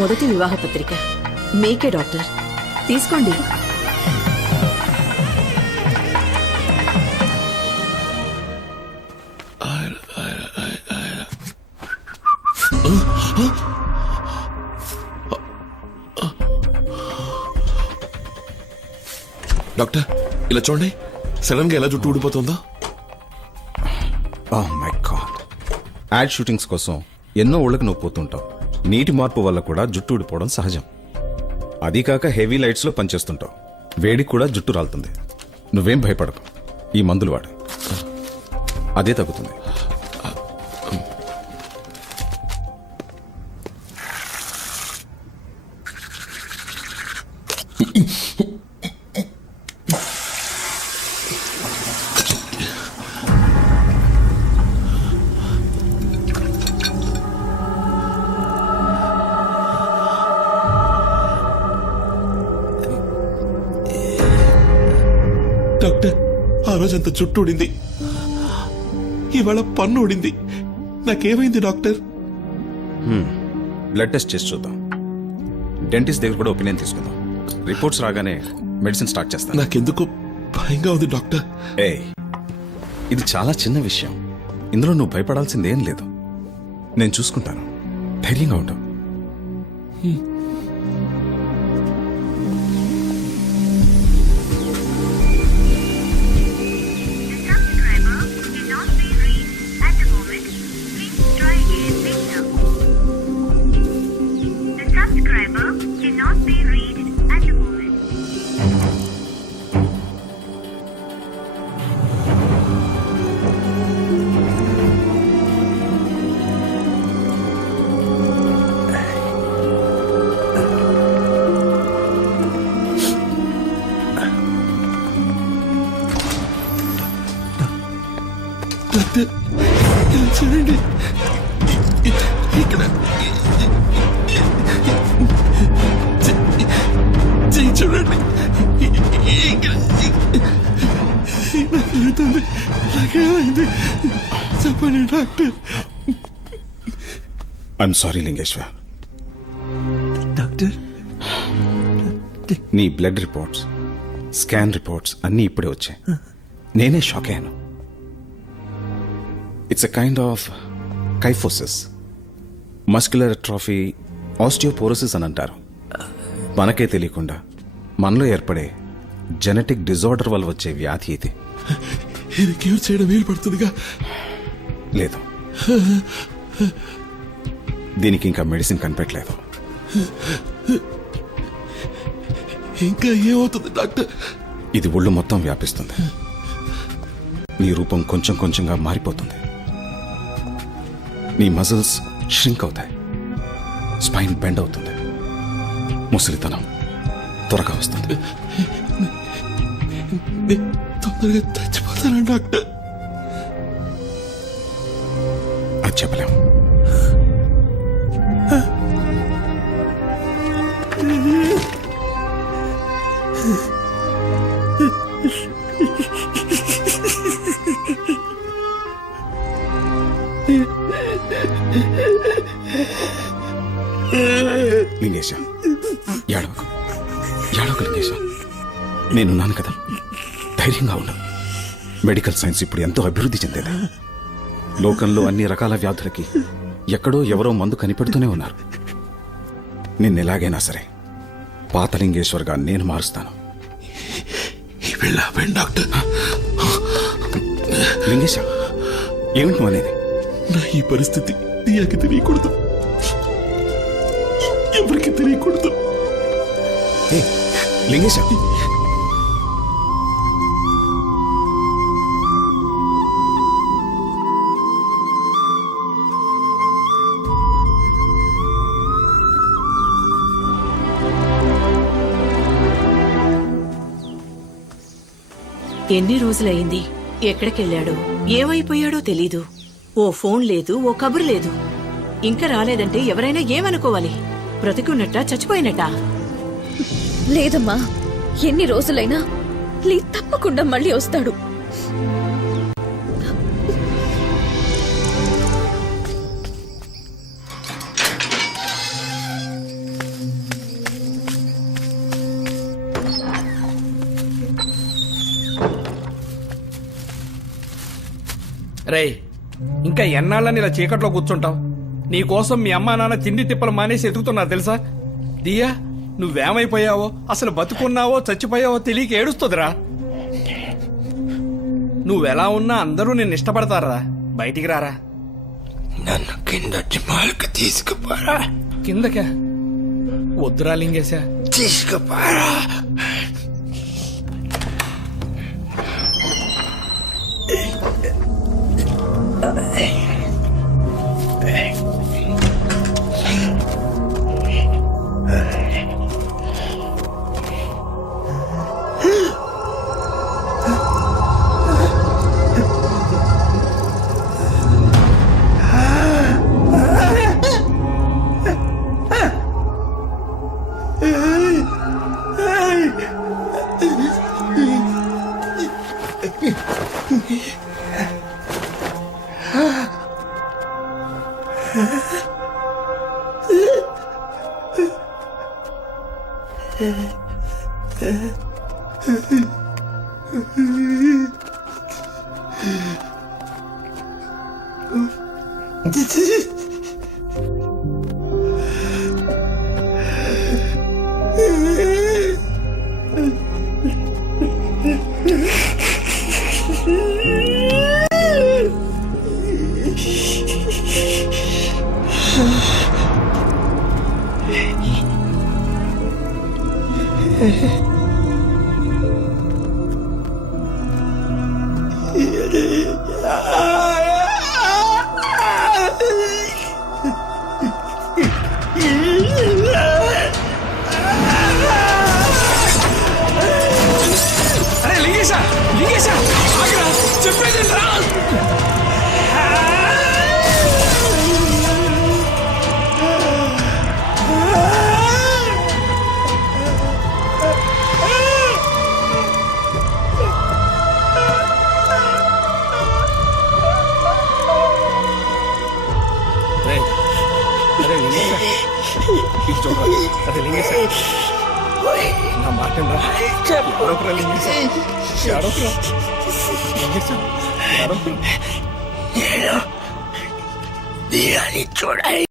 మొదటి వివాహ పత్రిక మీకే డాక్టర్, తీసుకోండి. డాక్టర్ ఇలా చూడండి, సడన్ గా ఎలా జుట్టు ఊడిపోతుందో. Oh my god. Ad shootings కోసం ఎన్నో ఊళ్ళకి నువ్వు పోతుంటావు. నీటి మార్పు వల్ల కూడా జుట్టు ఊడిపోవడం సహజం. అదీ కాక హెవీ లైట్స్లో పనిచేస్తుంటావు. వేడికి కూడా జుట్టు రాలుతుంది. నువ్వేం భయపడకు, ఈ మందులు వాడు, అదే తగ్గుతుంది. డాక్టర్, ఆ రోజంతా జుట్టు ఊడింది, ఇవాళ పన్ను ఊడింది. నాకేమైంది డాక్టర్? బ్లడ్ టెస్ట్ చేసి చూద్దాం. డెంటిస్ట్ దగ్గర కూడా ఒపీనియన్ తీసుకుందాం. రిపోర్ట్స్ రాగానే మెడిసిన్ స్టార్ట్ చేస్తాను. నాకెందుకు భయంగా ఉంది డాక్టర్. ఇది చాలా చిన్న విషయం. ఇందులో నువ్వు భయపడాల్సింది ఏం లేదు. నేను చూసుకుంటాను. ధైర్యంగా ఉంటావు. డాక్టర్ చూడండి, ఇక్కడ చూడండి, నాకేమైంది చెప్పండి doctor. I'm sorry Lingeshwar. Doctor, నీ బ్లడ్ రిపోర్ట్స్, స్కాన్ రిపోర్ట్స్ అన్నీ ఇప్పుడే వచ్చాయి. నేనే షాక్ అయ్యాను. It's a kind of kyphosis, muscular atrophy, osteoporosis అని అంటారు. మనకే తెలియకుండా మనలో ఏర్పడే జెనెటిక్ డిజార్డర్ వల్ల వచ్చే వ్యాధి ఇది. ఇది క్యూర్ చేయడం వీలు పడుతుందిగా? లేదు, దీనికి ఇంకా మెడిసిన్ కనిపెట్టలేదు. ఇంకా ఏమవుతుంది డాక్టర్? ఇది ఒళ్ళు మొత్తం వ్యాపిస్తుంది. నీ రూపం కొంచెం కొంచెంగా మారిపోతుంది. నీ మజిల్స్ ష్రింక్ అవుతాయి, స్పైన్ బెండ్ అవుతుంది, ముసలితనం త్వరగా వస్తుంది. తొందరగా చచ్చిపోతాను డాక్టర్. అది చెప్పలేం. లింగేశ, ఏడవకు లింగేశ, నేనున్నాను కదా, ధైర్యంగా ఉండు. మెడికల్ సైన్స్ ఇప్పుడు ఎంతో అభివృద్ధి చెందేది. లోకంలో అన్ని రకాల వ్యాధులకి ఎక్కడో ఎవరో మందు కనిపెడుతూనే ఉన్నారు. నిన్నెలాగైనా సరే పాత లింగేశ్వర్గా నేను మారుస్తాను. డాక్టర్, లింగేశ, ఏమిటి నువ్వు అనేది? నా ఈ పరిస్థితి నీకు తెలియకూడదు, ఎవరికి తెలియకూడదు. లింగేశ, ఎన్ని రోజులైంది? ఎక్కడికెళ్ళాడో, ఏమైపోయాడో తెలీదు. ఓ ఫోన్ లేదు, ఓ కబురు లేదు. ఇంకా రాలేదంటే ఎవరైనా ఏమనుకోవాలి? బ్రతికున్నట్టా చచ్చిపోయినట్టా? లేదమ్మా, ఎన్ని రోజులైనా లీ తప్పకుండా మళ్ళీ వస్తాడు. రేయ్, ఇంకా ఎన్నాళ్ళని ఇలా చీకట్లో కూర్చుంటావు? నీకోసం మీ అమ్మా నాన్న తిండి తిప్పలు మానేసి ఎదుగుతున్నారు తెలుసా? దియా, నువ్వేమైపోయావో, అసలు బతుకున్నావో చచ్చిపోయావో తెలియక ఏడుస్తుందిరా. నువ్వెలా ఉన్నా అందరూ నిన్ను ఇష్టపడతారా. బయటికి రారా. నన్ను కిందటి మాలకు తీసుకుపోరా. కిందకా? వద్దురా లింగేశా. తీసుకుపోరా. అరే లింగేశా, లింగేశా, ఆగురా, చెప్పేది రా. అరే లింగేశా, ఇది చూడరా. అరే లింగేశా, నా మాట రా. ఏడవకురా లింగేశా, ఏడవకురా. లింగేశా, ఏడవకురా. నేను దీరాన్ని చూడాలి.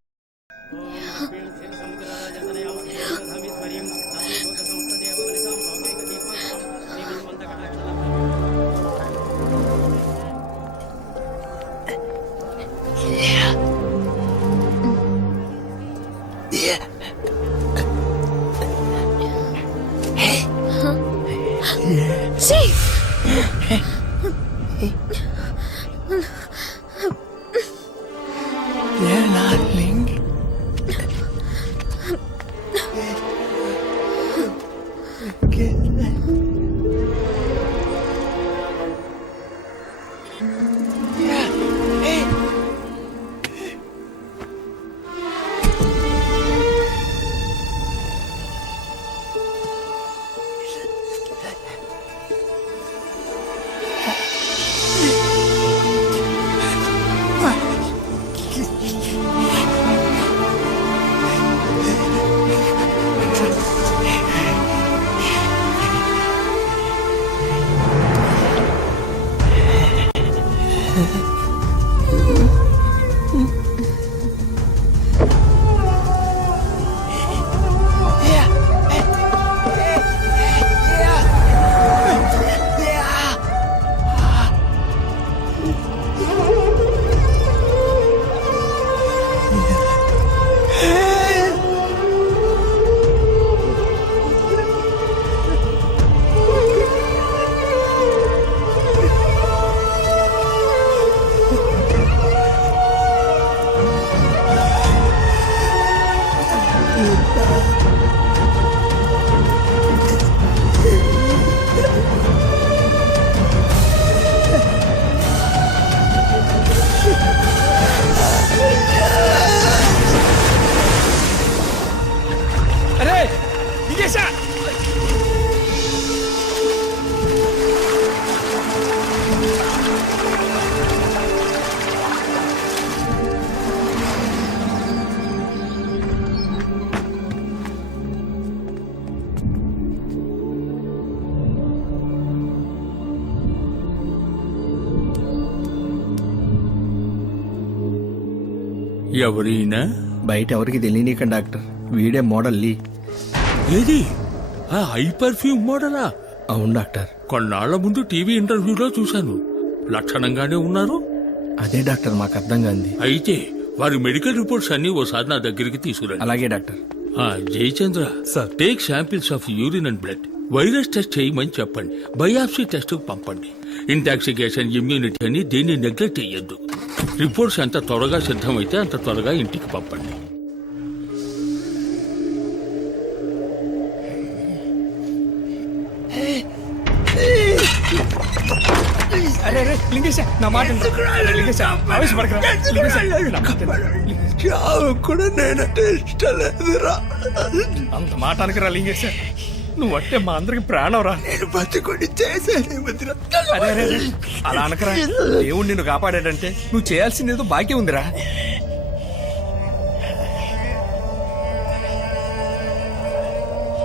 ఎవరైనా బయట ఎవరికి తెలియనీకండి డాక్టర్, వీడే మోడల్ లీ. ఏది ఆ హై పర్ఫ్యూమ్ మోడలా? అవును డాక్టర్. కొన్నాళ్ల ముందు టీవీ ఇంటర్వ్యూలో చూశాను. లక్షణంగానే ఉన్నారు. అదే డాక్టర్ మాకు అర్థం కాంది. అయితే వారి మెడికల్ రిపోర్ట్స్ అన్ని ఓసారి నా దగ్గరికి తీసుకురండి. అలాగే doctor. Jayachandra sir. Take samples of urine and blood. Virus test చేయమని చెప్పండి. బయాప్సీ టెస్ట్ పంపండి. ఇంటాక్సికేషన్, ఇమ్యూనిటీ అని దేన్ని నెగ్లెక్ట్ చేయొద్దు. రిపోర్ట్స్ ఎంత త్వరగా సిద్ధమైతే అంత త్వరగా ఇంటికి పంపండి. అరే అరే లింగేశ, నా మాట విను. అరే లింగేశ, ఆవేశపడకురా. లింగేశ, నా మాట విను. చావు కూడా నేనంటే ఇష్టం లేదురా. అంత మాట అనకరా లింగేశ, నువ్వు అంటే మా అందరికి ప్రాణం రా. నేను బతుకుని చేసేదేమదిరా. అరే అరే అరే, అలా అనకరా. దేవుడు నిన్ను కాపాడాడంటే నువ్వు చేయాల్సిందేదో బాకీ ఉందిరా.